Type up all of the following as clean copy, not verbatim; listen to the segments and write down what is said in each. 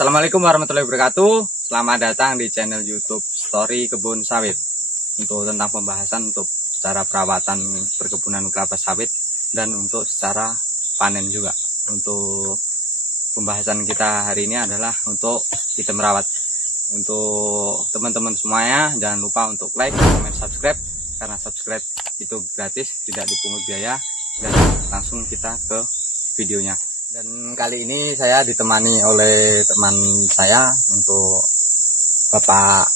Assalamualaikum warahmatullahi wabarakatuh. Selamat datang di channel YouTube Story Kebun Sawit. Untuk tentang pembahasan untuk secara perawatan perkebunan kelapa sawit dan untuk secara panen juga. Untuk pembahasan kita hari ini adalah untuk kita merawat. Untuk teman-teman semuanya jangan lupa untuk like, comment, subscribe, karena subscribe itu gratis, tidak dipungut biaya. Dan langsung kita ke videonya. Dan kali ini saya ditemani oleh teman saya untuk Bapak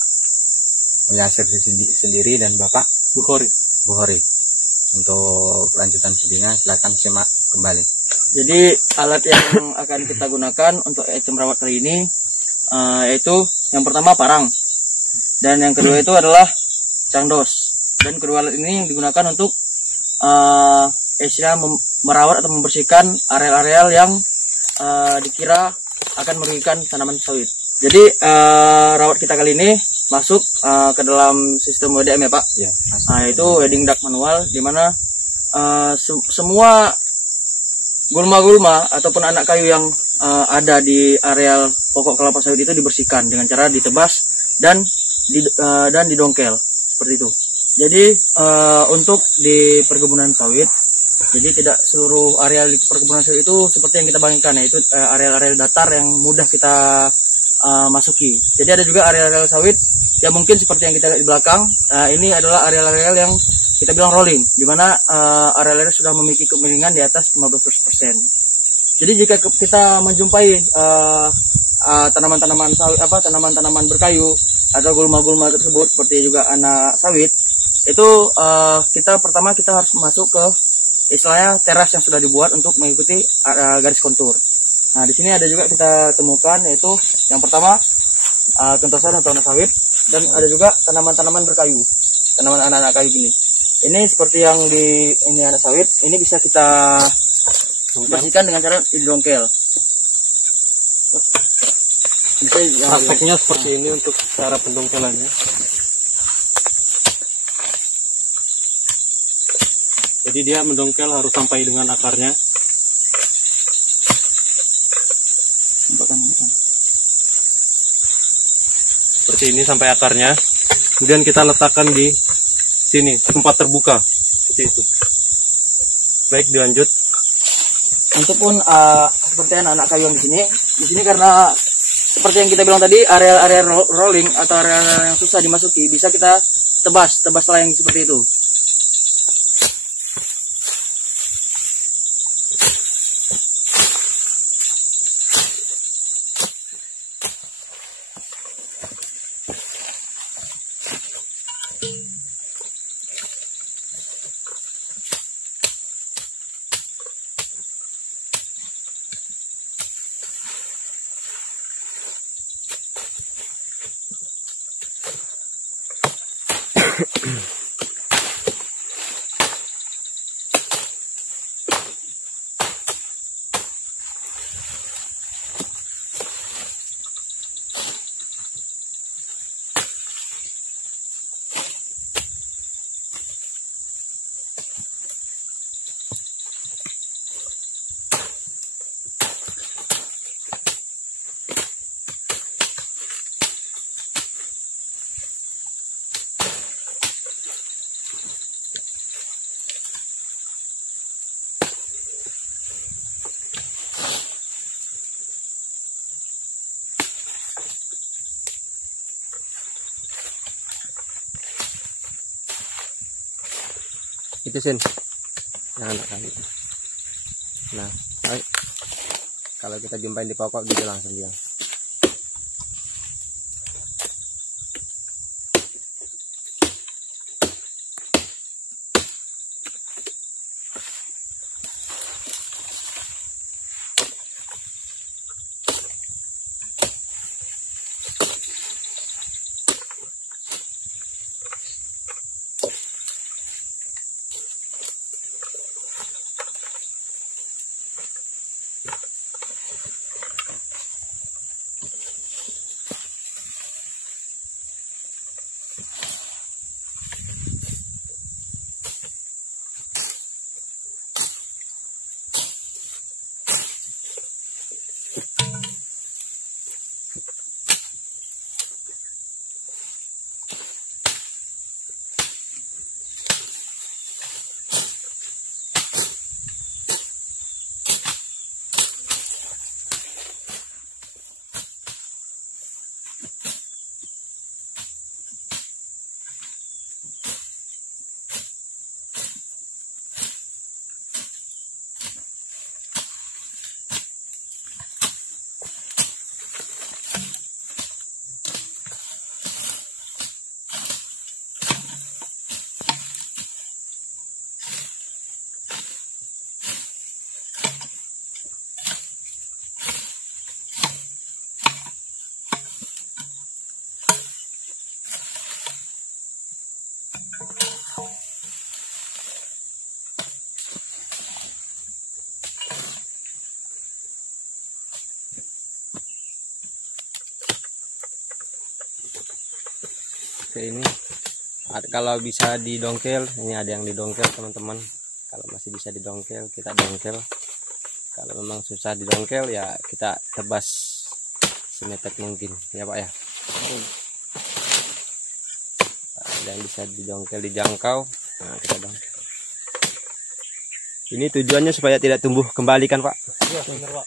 Yasir sendiri dan Bapak Bukhori. Untuk lanjutan videonya silakan simak kembali. Jadi alat yang akan kita gunakan untuk merawat kali ini yaitu yang pertama parang, dan yang kedua itu adalah cangdos. Dan kedua alat ini yang digunakan untuk merawat atau membersihkan areal-areal yang dikira akan merugikan tanaman sawit. Jadi rawat kita kali ini masuk ke dalam sistem WDM ya Pak. Ya, Itu weeding duct manual, di mana semua gulma-gulma ataupun anak kayu yang ada di areal pokok kelapa sawit itu dibersihkan dengan cara ditebas dan didongkel seperti itu. Jadi untuk di perkebunan sawit, jadi tidak seluruh area di perkebunan sawit itu seperti yang kita bayangkan, yaitu area-area datar yang mudah kita masuki. Jadi ada juga area-area sawit yang mungkin seperti yang kita lihat di belakang. Ini adalah area-area yang kita bilang rolling, di mana area-area sudah memiliki kemiringan di atas 15%. Jadi jika kita menjumpai tanaman-tanaman sawit, tanaman-tanaman berkayu atau gulma-gulma tersebut seperti juga anak sawit, itu pertama kita harus masuk ke istilahnya teras yang sudah dibuat untuk mengikuti garis kontur. Nah, di sini ada juga kita temukan, yaitu yang pertama kentosan atau anak sawit, dan ada juga tanaman-tanaman berkayu, tanaman anak-anak kayu gini. Ini seperti yang ini anak sawit, ini bisa kita bersihkan dengan cara didongkel. Prakteknya seperti ini untuk cara pendongkelannya. Jadi dia mendongkel harus sampai dengan akarnya. Seperti ini sampai akarnya. Kemudian kita letakkan di sini, tempat terbuka. Seperti itu. Baik, dilanjut. Untuk pun seperti anak kayu yang di sini karena seperti yang kita bilang tadi, area-area rolling atau area yang susah dimasuki bisa kita tebas yang seperti itu. Itu Sin, yang anak kayu. Nah, baik. Kalau kita jumpain di pokok gitu langsung dia. seperti ini. Kalau bisa didongkel, ini ada yang didongkel teman-teman. Kalau masih bisa didongkel, kita dongkel. Kalau memang susah didongkel, ya kita tebas semepet mungkin, ya Pak ya. Dan bisa didongkel, dijangkau, nah kita dongkel. Ini tujuannya supaya tidak tumbuh kembali kan Pak? Iya benar Pak.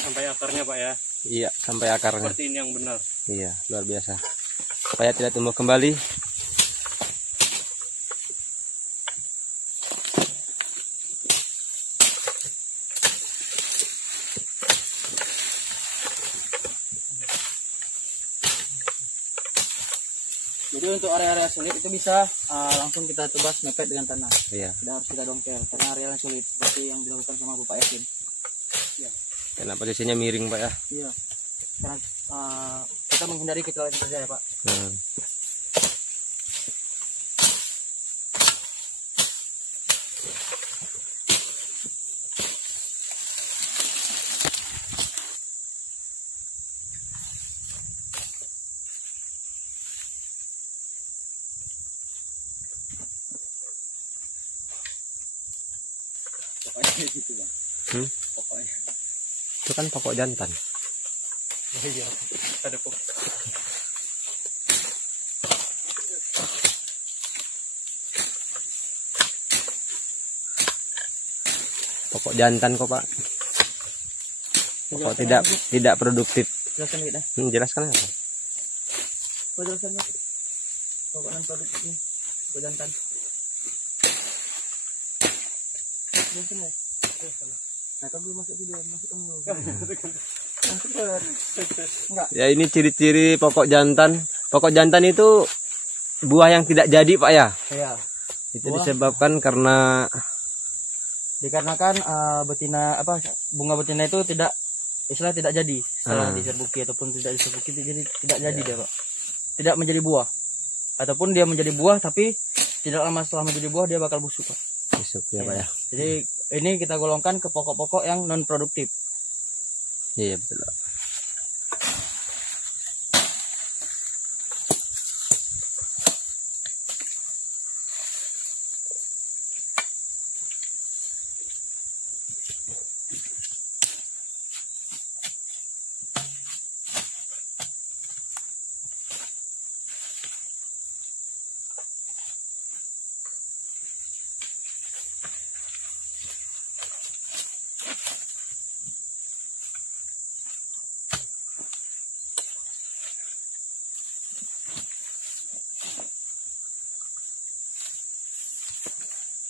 Sampai akarnya Pak ya. Iya, sampai akarnya. Seperti ini yang benar. Iya, luar biasa. Supaya tidak tumbuh kembali. Jadi untuk area-area sulit itu bisa langsung kita tebas mepet dengan tanah. Iya. Tidak harus kita dongkel karena area yang sulit seperti yang dilakukan sama Bapak Yasin. Ya. Karena posisinya miring Pak ya. Iya. Karena kita menghindari kecelakaan saja ya Pak. Pokoknya gitu Bang. Pokoknya. Itu kan pokok jantan. Oh iya, ada pokok. Pokok jantan kok Pak. Pokok tidak produktif. Jelaskan kita. Jelaskan apa? Kau jelaskan Pak. Pokok non produk ini. Pokok jantan. Jelaskan ya. Nah, kalau belum masuk video, masukkan dulu. Enggak. Ya ini ciri-ciri pokok jantan. Pokok jantan itu buah yang tidak jadi Pak ya. Iya. Itu disebabkan karena dikarenakan bunga betina itu tidak jadi setelah diserbuki ataupun tidak diserbuki, jadi tidak jadi dia Pak. Tidak menjadi buah. Ataupun dia menjadi buah tapi tidak lama setelah menjadi buah dia bakal busuk Pak. busuk ya Pak ya. Jadi ini kita golongkan ke pokok-pokok yang non produktif. Iya betul.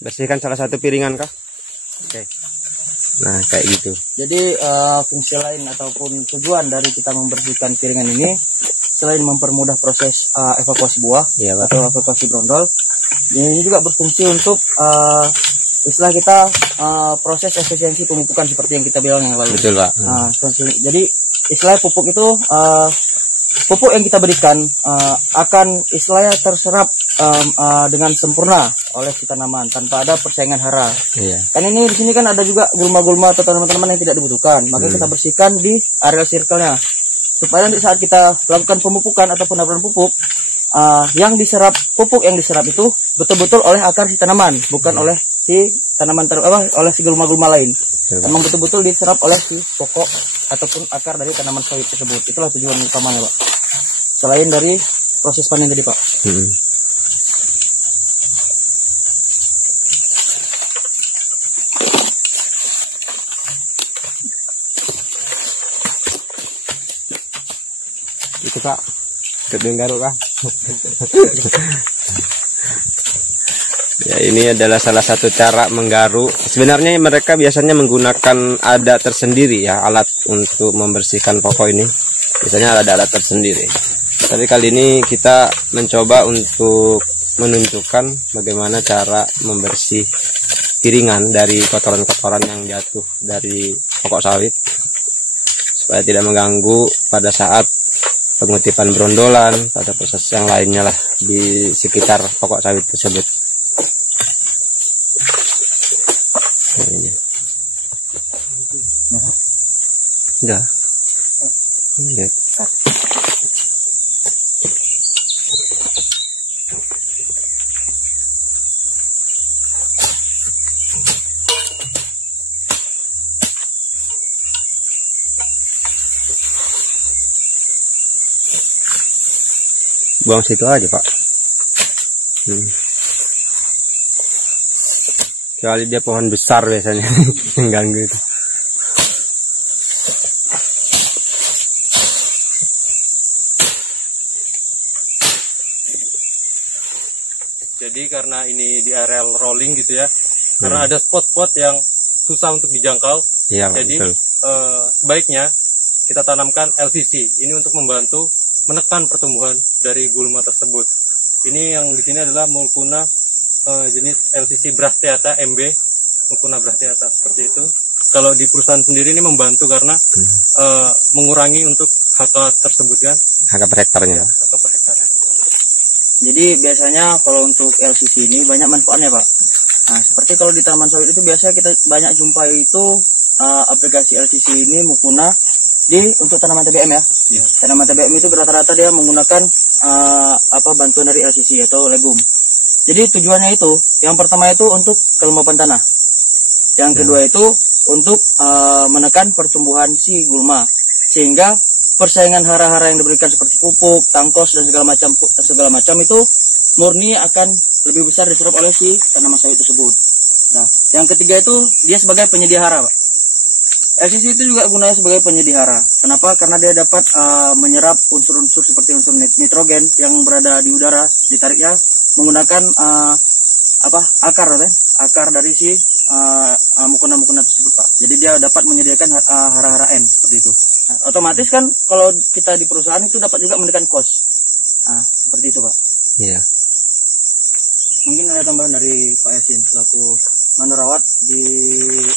Bersihkan salah satu piringan kah? Oke. Nah kayak gitu. Jadi fungsi lain ataupun tujuan dari kita membersihkan piringan ini selain mempermudah proses evakuasi buah atau evakuasi brondol, ini juga berfungsi untuk istilah kita proses efisiensi pemupukan seperti yang kita bilang yang lalu. Betul Pak. Jadi istilah pupuk itu pupuk yang kita berikan akan istilahnya terserap dengan sempurna oleh si tanaman tanpa ada persaingan hara. Iya. Kan ini di sini kan ada juga gulma-gulma atau tanaman-tanaman yang tidak dibutuhkan, maka kita bersihkan di area circle-nya supaya nanti saat kita lakukan pemupukan atau penaburan pupuk, yang diserap pupuk yang diserap itu betul-betul oleh akar si tanaman, bukan oleh si tanaman oleh si gulma-gulma lain. Memang betul-betul diserap oleh si pokok ataupun akar dari tanaman sawit tersebut. Itulah tujuan utamanya Pak. Selain dari proses panen tadi Pak. Itu Pak. Kedengar Pak. Ya, ini adalah salah satu cara menggaruk. Sebenarnya mereka biasanya menggunakan adat tersendiri ya, alat untuk membersihkan pokok ini. Biasanya ada alat tersendiri. Tapi kali ini kita mencoba untuk menunjukkan bagaimana cara membersih piringan dari kotoran-kotoran yang jatuh dari pokok sawit, supaya tidak mengganggu pada saat pengutipan brondolan, pada proses yang lainnya lah di sekitar pokok sawit tersebut. Ini. Udah. Lihat. Buang situ aja, Pak. Kecuali dia pohon besar biasanya yang ganggu itu. Jadi karena ini di areal rolling gitu ya, karena ada spot-spot yang susah untuk dijangkau. Iya, jadi betul. Sebaiknya kita tanamkan LCC. Ini untuk membantu menekan pertumbuhan dari gulma tersebut. Ini yang di sini adalah Mucuna jenis LCC bracteata MB, Mucuna bracteata seperti itu. Kalau di perusahaan sendiri ini membantu karena mengurangi untuk HK tersebut kan. HK per hektarnya. HK per hektar. Jadi biasanya kalau untuk LCC ini banyak manfaatnya, Pak. Nah, seperti kalau di tanaman sawit itu biasa kita banyak jumpai itu aplikasi LCC ini Mucuna untuk tanaman TBM ya. Ya. Tanaman TBM itu rata-rata dia menggunakan bantuan dari LCC atau legum. Jadi tujuannya itu, yang pertama itu untuk kelembapan tanah. Yang kedua itu untuk menekan pertumbuhan si gulma, sehingga persaingan hara-hara yang diberikan seperti pupuk, tangkos dan segala macam itu murni akan lebih besar diserap oleh si tanaman sawit tersebut. Nah, yang ketiga itu dia sebagai penyedia hara, Pak. LCC itu juga gunanya sebagai penyedia hara. Kenapa? Karena dia dapat menyerap unsur-unsur seperti unsur nitrogen yang berada di udara, ditariknya menggunakan akar dari si Mucuna tersebut, Pak. Jadi dia dapat menyediakan hara-hara N seperti itu. Nah, otomatis kan kalau kita di perusahaan itu dapat juga menekan cost. Nah, seperti itu, Pak. Iya. Mungkin ada tambahan dari Pak Yasin selaku menerawat di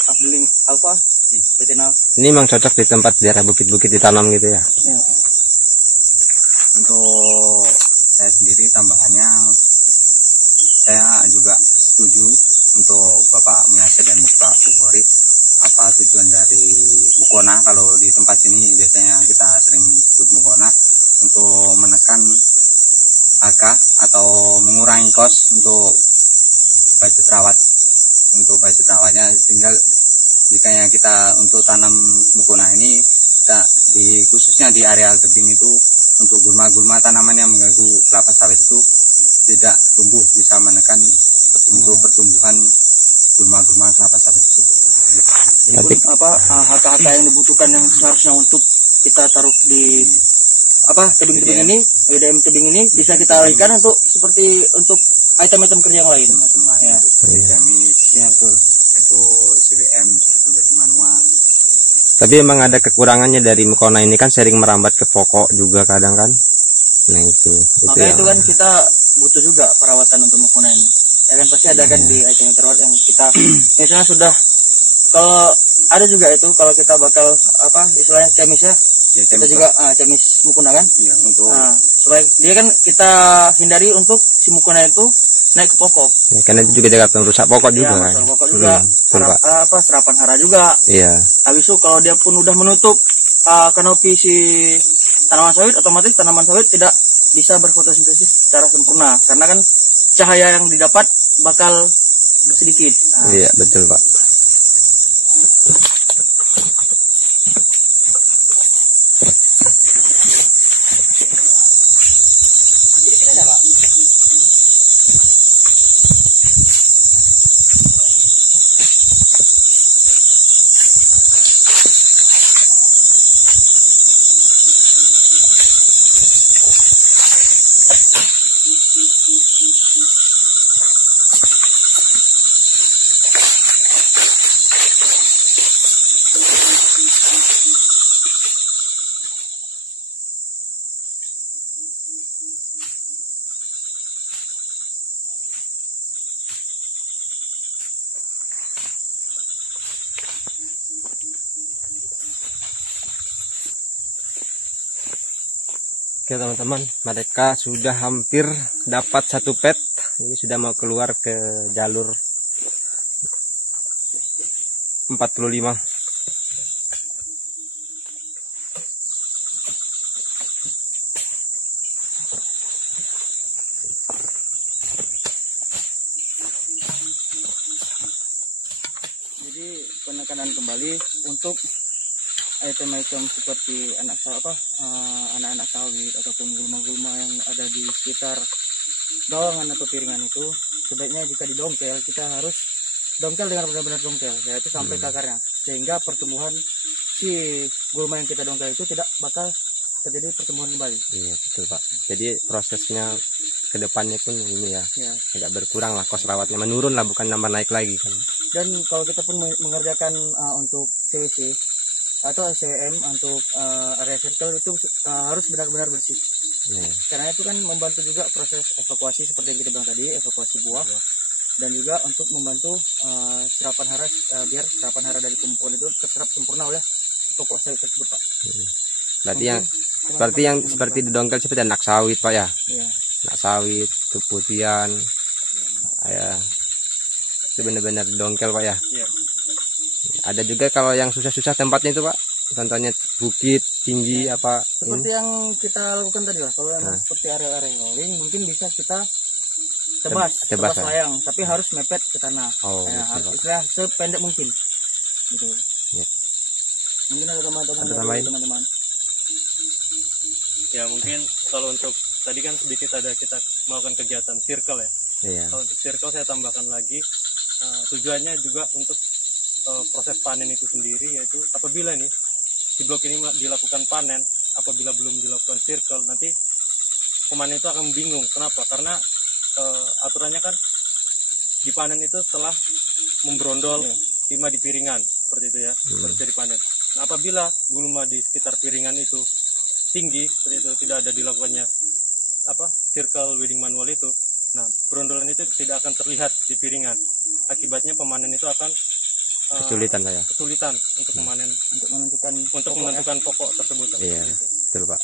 Afdeling Alfa di PT NAF. Ini memang cocok di tempat daerah bukit-bukit ditanam gitu ya. Ya. Untuk saya sendiri tambahannya, saya juga setuju untuk Bapak Miasir dan Bapak Bukhari. Apa tujuan dari Mucuna? Kalau di tempat sini biasanya kita sering sebut Mucuna, untuk menekan angka atau mengurangi kos untuk budget rawat. Untuk budget rawatnya, sehingga jika kita untuk tanam Mucuna ini, kita khususnya di areal tebing itu, untuk gulma-gulma tanaman yang mengganggu kelapa sawit itu tidak tumbuh, bisa menekan untuk pertumbuhan gulma-gulma kelapa sawit tersebut. Jadi HK-HK yang dibutuhkan yang seharusnya untuk kita taruh di tebing-tebing ini, EDM tebing ini bisa kita alihkan untuk seperti untuk item-item kerja yang lain. Ya. Ya, betul. Untuk CBM seperti manual. Tapi emang ada kekurangannya dari Mucuna ini kan, sering merambat ke pokok juga kadang kan. Nah itu makanya itu kan kita butuh juga perawatan untuk Mucuna ini. Ya kan pasti ada kan di item terawat yang kita misalnya sudah, kalau ada juga itu kalau kita bakal istilahnya cemis ya. Ya, kita juga cemis Mucuna kan. Iya, untuk supaya dia kan kita hindari untuk si Mucuna itu naik ke pokok. Ya, karena itu juga jaga merusak pokok juga. Ya, kan. Pokok juga. Serapan hara juga. Iya. Habis itu kalau dia pun udah menutup kanopi si tanaman sawit, otomatis tanaman sawit tidak bisa berfotosintesis secara sempurna karena kan cahaya yang didapat bakal sedikit. Iya, betul, Pak. Oke teman-teman, mereka sudah hampir dapat satu pet. Ini sudah mau keluar ke jalur 45. Jadi penekanan kembali untuk item-item seperti anak-anak sawit ataupun gulma-gulma yang ada di sekitar gawangan atau piringan itu, sebaiknya jika didongkel kita harus dongkel dengan benar-benar dongkel, yaitu sampai ke akarnya, sehingga pertumbuhan si gulma yang kita dongkel itu tidak bakal terjadi pertumbuhan kembali. Iya betul Pak. Jadi prosesnya ke depannya pun ini ya, agak berkurang lah, kos rawatnya menurun lah, bukan nambah naik lagi kan. Dan kalau kita pun mengerjakan untuk CC atau SCM untuk area circle itu harus benar-benar bersih. Karena itu kan membantu juga proses evakuasi seperti yang kita bilang tadi, evakuasi buah, dan juga untuk membantu serapan hara, biar serapan hara dari pemupukan itu terserap sempurna oleh pokok sawit tersebut, Pak. Berarti yang seperti didongkel seperti anak sawit Pak ya? Iya. Anak sawit, keputihan, ya itu benar-benar dongkel Pak ya? Iya. Ada juga kalau yang susah-susah tempatnya itu Pak, contohnya bukit tinggi apa seperti yang kita lakukan tadi lah. Kalau yang seperti area-area rolling mungkin bisa kita tebas layang, tapi harus mepet ke tanah. Istilah sependek mungkin gitu. Mungkin ada teman-teman. Ya mungkin kalau untuk tadi kan sedikit ada kita melakukan kegiatan circle ya. Kalau untuk circle saya tambahkan lagi tujuannya juga untuk proses panen itu sendiri, yaitu apabila nih di blok ini dilakukan panen, apabila belum dilakukan circle, nanti pemanen itu akan bingung. Kenapa? Karena aturannya kan dipanen itu setelah memberondol 5 di piringan, seperti itu ya, baru bisa dipanen. Nah, apabila gulma di sekitar piringan itu tinggi, seperti itu, tidak ada dilakukannya circle weeding manual itu, nah berondolan itu tidak akan terlihat di piringan. Akibatnya pemanen itu akan kesulitan untuk memanen, untuk menentukan pokok tersebut. Iya, betul Pak.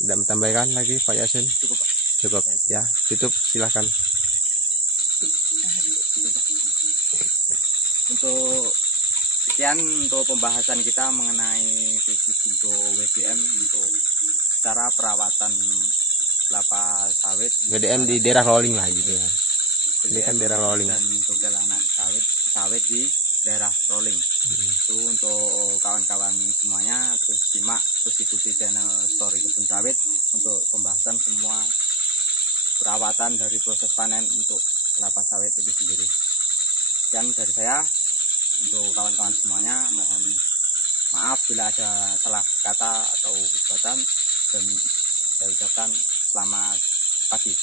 Tidak menambahkan lagi Pak Yasin? Cukup Pak. Cukup ya, tutup silahkan. Untuk sekian untuk pembahasan kita mengenai khusus untuk WDM untuk cara perawatan kelapa sawit. WDM di daerah rolling lah gitu ya. Ini kan daerah rolling dan untuk anak sawit di daerah rolling. Itu untuk kawan-kawan semuanya, terus simak, terus ikuti channel Story Kebun Sawit untuk pembahasan semua perawatan dari proses panen untuk kelapa sawit itu sendiri. Dan dari saya untuk kawan-kawan semuanya, mohon maaf bila ada salah kata atau perbuatan, dan saya ucapkan selamat pagi.